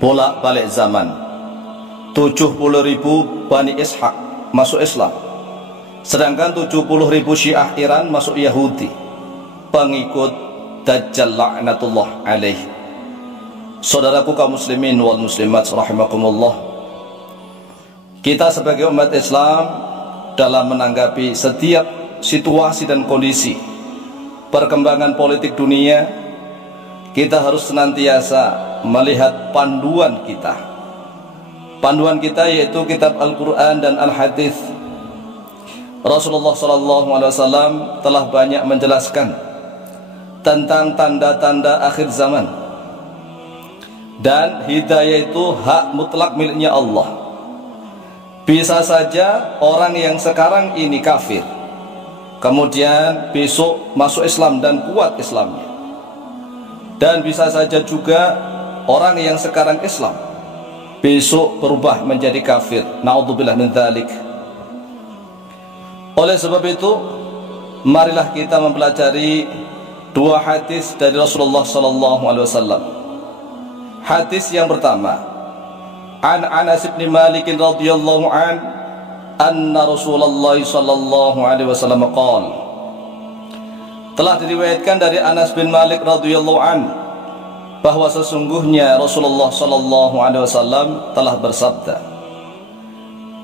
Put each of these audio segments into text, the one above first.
bolak-balik zaman. 70.000 Bani Ishaq masuk Islam, sedangkan 70.000 Syiah Iran masuk Yahudi, pengikut Dajjal laknatullah alaih. Saudaraku kaum muslimin wal muslimat rahimakumullah, kita sebagai umat Islam dalam menanggapi setiap situasi dan kondisi perkembangan politik dunia, kita harus senantiasa melihat panduan kita. Panduan kita yaitu kitab Al-Quran dan Al-Hadis. Rasulullah SAW telah banyak menjelaskan tentang tanda-tanda akhir zaman, dan hidayah itu hak mutlak miliknya Allah. Bisa saja orang yang sekarang ini kafir, kemudian besok masuk Islam dan kuat Islamnya, dan bisa saja juga orang yang sekarang Islam besok berubah menjadi kafir. Na'udzubillah min dzalik. Oleh sebab itu, marilah kita mempelajari dua hadis dari Rasulullah SAW. Hadis yang pertama, an Anas bin Malik radhiyallahu an, anna Rasulullah sallallahu alaihi wasallam qala. Telah diriwayatkan dari Anas bin Malik radhiyallahu an bahwa sesungguhnya Rasulullah sallallahu alaihi wasallam telah bersabda,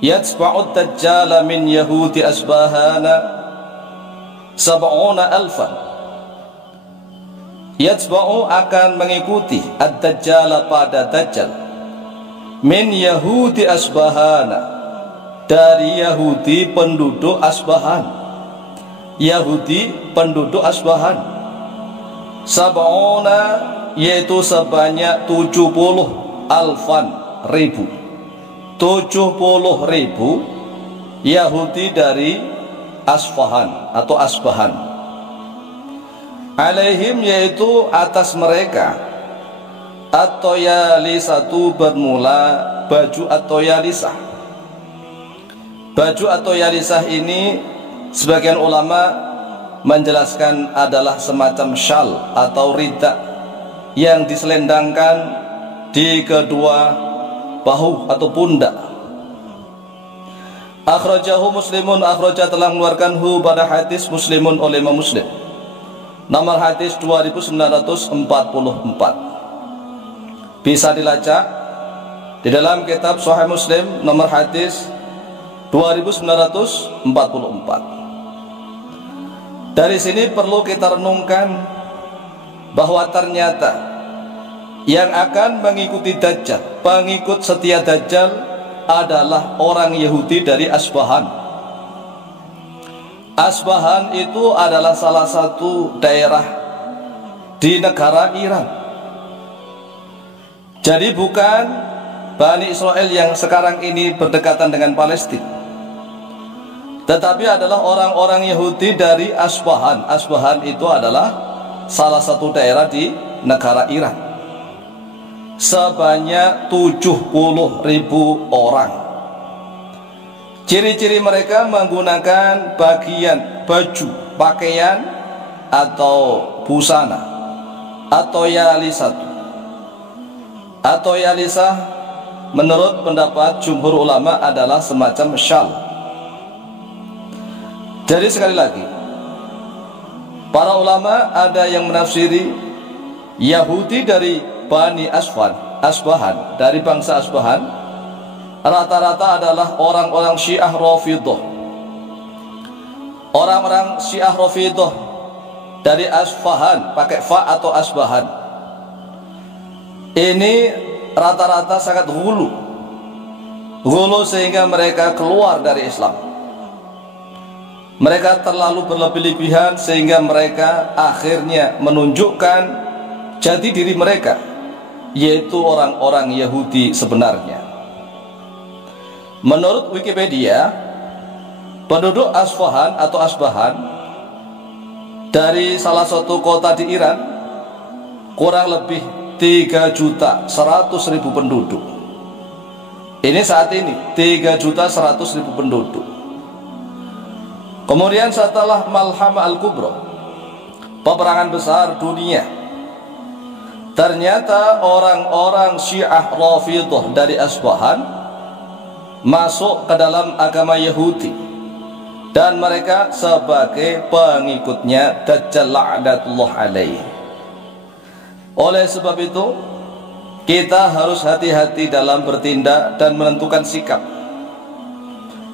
yatba'ud dajjal min yahudi asbahana 70,000. Yatba'u akan mengikuti ad-dajjal pada dajjal, min yahudi asbahana, dari Yahudi penduduk Asbahan. Yahudi penduduk Asbahan, sab'una, yaitu sebanyak 70,000 ribu. 70.000 Yahudi dari Asfahan atau Asbahan. Alaihim, yaitu atas mereka, at-toyalisatu, bermula baju at-toyalisah. Baju at-toyalisah ini sebagian ulama menjelaskan adalah semacam syal atau ridha yang diselendangkan di kedua bahu atau pundak. Akhrajahu Muslimun, akhraja telah mengeluarkanhu pada hadis Muslimun oleh Imam Muslim, nomor hadis 2944. Bisa dilacak di dalam kitab Sahih Muslim nomor hadis 2944. Dari sini perlu kita renungkan bahwa ternyata yang akan mengikuti Dajjal, pengikut setia Dajjal, adalah orang Yahudi dari Asbahan. Asbahan itu adalah salah satu daerah di negara Iran. Jadi bukan Bani Israel yang sekarang ini berdekatan dengan Palestina, tetapi adalah orang-orang Yahudi dari Asbahan. Asbahan itu adalah salah satu daerah di negara Iran, sebanyak 70.000 orang. Ciri-ciri mereka menggunakan bagian baju, pakaian atau busana atau yalisatu. Atau yalisah menurut pendapat jumhur ulama adalah semacam syal. Jadi sekali lagi, para ulama ada yang menafsiri Yahudi dari Bani Asbahan, dari bangsa Asbahan, rata-rata adalah orang-orang Syiah Rafidhah. Orang-orang Syiah Rafidhah dari Asbahan, pakai fa atau Asbahan, ini rata-rata sangat hulu sehingga mereka keluar dari Islam. Mereka terlalu berlebih-lebihan sehingga mereka akhirnya menunjukkan jati diri mereka, yaitu orang-orang Yahudi sebenarnya. Menurut Wikipedia, penduduk Asfahan atau Asbahan dari salah satu kota di Iran kurang lebih 3.100.000 penduduk. Ini saat ini 3.100.000 penduduk. Kemudian setelah Malhamah Al-Kubra, peperangan besar dunia, ternyata orang-orang Syiah Rafidhah dari Asbahan masuk ke dalam agama Yahudi, dan mereka sebagai pengikutnya Dajjal la'natullah alaih. Oleh sebab itu, kita harus hati-hati dalam bertindak dan menentukan sikap,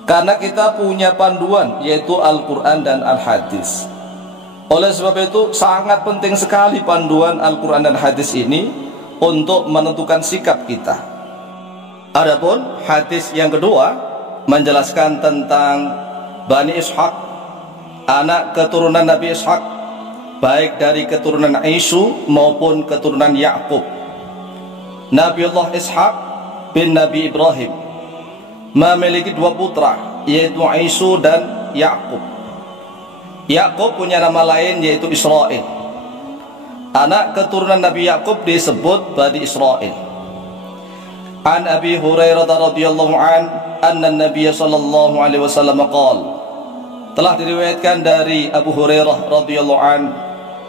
karena kita punya panduan, yaitu Al-Quran dan Al-Hadis. Oleh sebab itu sangat penting sekali panduan Al-Quran dan Hadis ini untuk menentukan sikap kita. Adapun hadis yang kedua menjelaskan tentang Bani Ishaq, anak keturunan Nabi Ishaq, baik dari keturunan Isu maupun keturunan Ya'qub. Nabiullah Ishaq bin Nabi Ibrahim memiliki dua putra, yaitu Isu dan Ya'qub. Ya'qub punya nama lain yaitu Israel. Anak keturunan Nabi Ya'qub disebut Bani Israel. An Abi Hurairah radhiyallahu an anna Nabiy sallallahu alaihi wasallam qala, telah diriwayatkan dari Abu Hurairah radhiyallahu an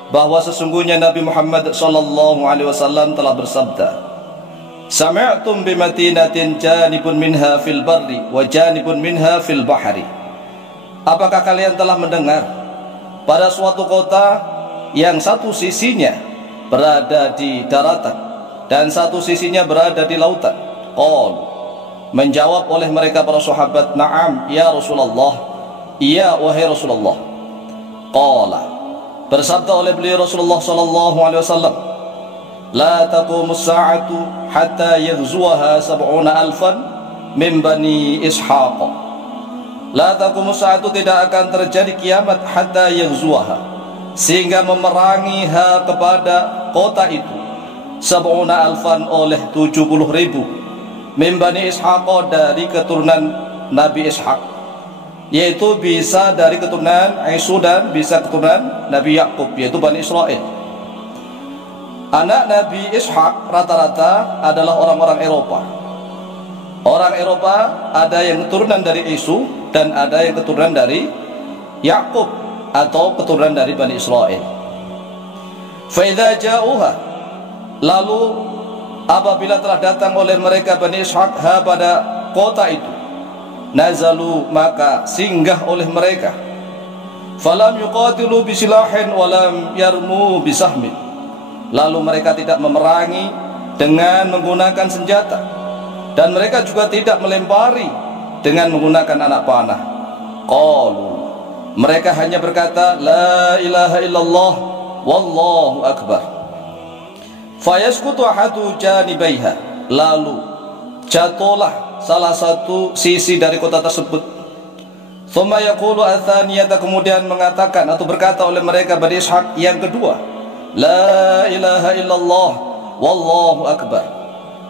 bahwa sesungguhnya Nabi Muhammad sallallahu alaihi wasallam telah bersabda, sami'tum bimatinatin janibun minha fil barri wa janibun minha fil bahri. Apakah kalian telah mendengar pada suatu kota yang satu sisinya berada di daratan dan satu sisinya berada di lautan? Qalu, menjawab oleh mereka para sahabat, na'am ya Rasulullah, iya wahai Rasulullah. Qala, bersabda oleh beliau Rasulullah sallallahu alaihi wasallam, la taqumus sa'atu hatta yaghzuwaha 70,000 min Bani Ishaq. La taqumus sa'atu, tidak akan terjadi kiamat, hatta yaghzuwaha, sehingga memerangiha kepada kota itu 70,000 oleh 70,000 min Bani Ishaq, dari keturunan Nabi Ishaq, yaitu bisa dari keturunan Isu dan bisa keturunan Nabi Ya'qub, yaitu Bani Israel. Anak Nabi Ishaq rata-rata adalah orang-orang Eropa. Orang Eropa ada yang keturunan dari Isu dan ada yang keturunan dari Ya'qub atau keturunan dari Bani Israel. Fa idza ja'uha, lalu apabila telah datang oleh mereka Bani Ishaq pada kota itu, nazalu, maka singgah oleh mereka. Falam yuqatilu bisilahin walam yarmu bisahmin, lalu mereka tidak memerangi dengan menggunakan senjata, dan mereka juga tidak melempari dengan menggunakan anak panah. Qalu, mereka hanya berkata la ilaha illallah wallahu akbar. Fayaskutu ahadu janibaiha, lalu jatuhlah salah satu sisi dari kota tersebut. Thumma yaqulu athaniyata, kemudian mengatakan atau berkata oleh mereka Bani Ishaq yang kedua, la ilaha illallah wallahu akbar.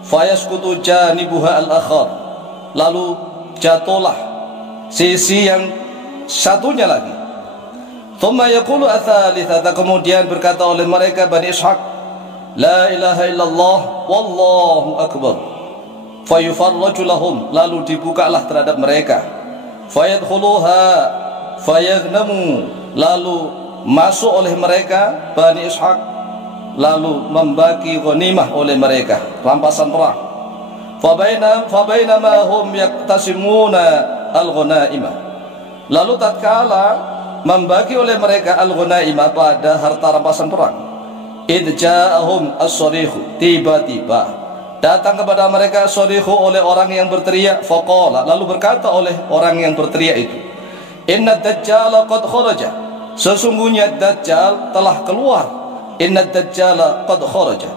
Fayaskutu janibuha al-akhar, lalu jatuhlah sisi yang satunya lagi. Thumma yaqulu athalithata, kemudian berkata oleh mereka Bani Ishaq, la ilaha illallah wallahu akbar. Fayufarraju lahum, lalu dibukalah terhadap mereka. Fayadkhuluha fayaghnamu, lalu masuk oleh mereka Bani Ishaq, lalu membagi ghanimah oleh mereka, rampasan perang. Fabainama hum yaktasimuna al-ghanaimah, lalu tatkala membagi oleh mereka al-ghanaimah pada harta rampasan perang, idh ja'ahum as-sarikhu, tiba-tiba datang kepada mereka as-sarikhu oleh orang yang berteriak. Faqala, lalu berkata oleh orang yang berteriak itu, inna dajjala qad kharaja, sesungguhnya Dajjal telah keluar. Inna dajjala qad kharaja,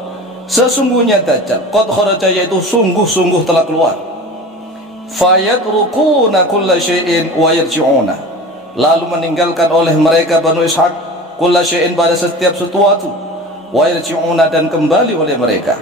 sesungguhnya Dajjal qad kharaja, yaitu sungguh-sungguh telah keluar. Fayatrukuna kulla syai'in wa yarji'una, lalu meninggalkan oleh mereka Banu Ishaq kulla syai'in, pada setiap sesuatu, wa yarji'una, dan kembali oleh mereka.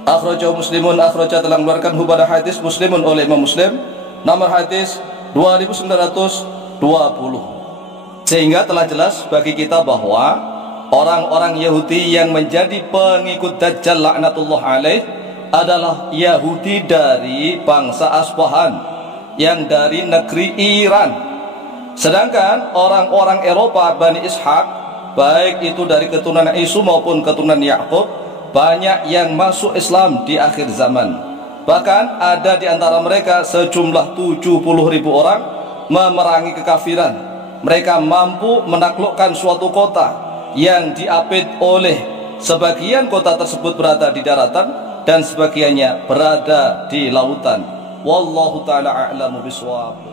Akhrajahu Muslimun, akhraja telah mengeluarkan pada hadis Muslimun oleh Imam Muslim, nomor hadis 2920. Sehingga telah jelas bagi kita bahwa orang-orang Yahudi yang menjadi pengikut Dajjal laknatullah alaih adalah Yahudi dari bangsa Asbahan yang dari negeri Iran. Sedangkan orang-orang Eropa Bani Ishaq, baik itu dari keturunan Isu maupun keturunan Ya'qub, banyak yang masuk Islam di akhir zaman. Bahkan ada di antara mereka sejumlah 70.000 orang memerangi kekafiran. Mereka mampu menaklukkan suatu kota yang diapit oleh sebagian kota tersebut berada di daratan dan sebagiannya berada di lautan. Wallahu ta'ala a'lamu bishawab.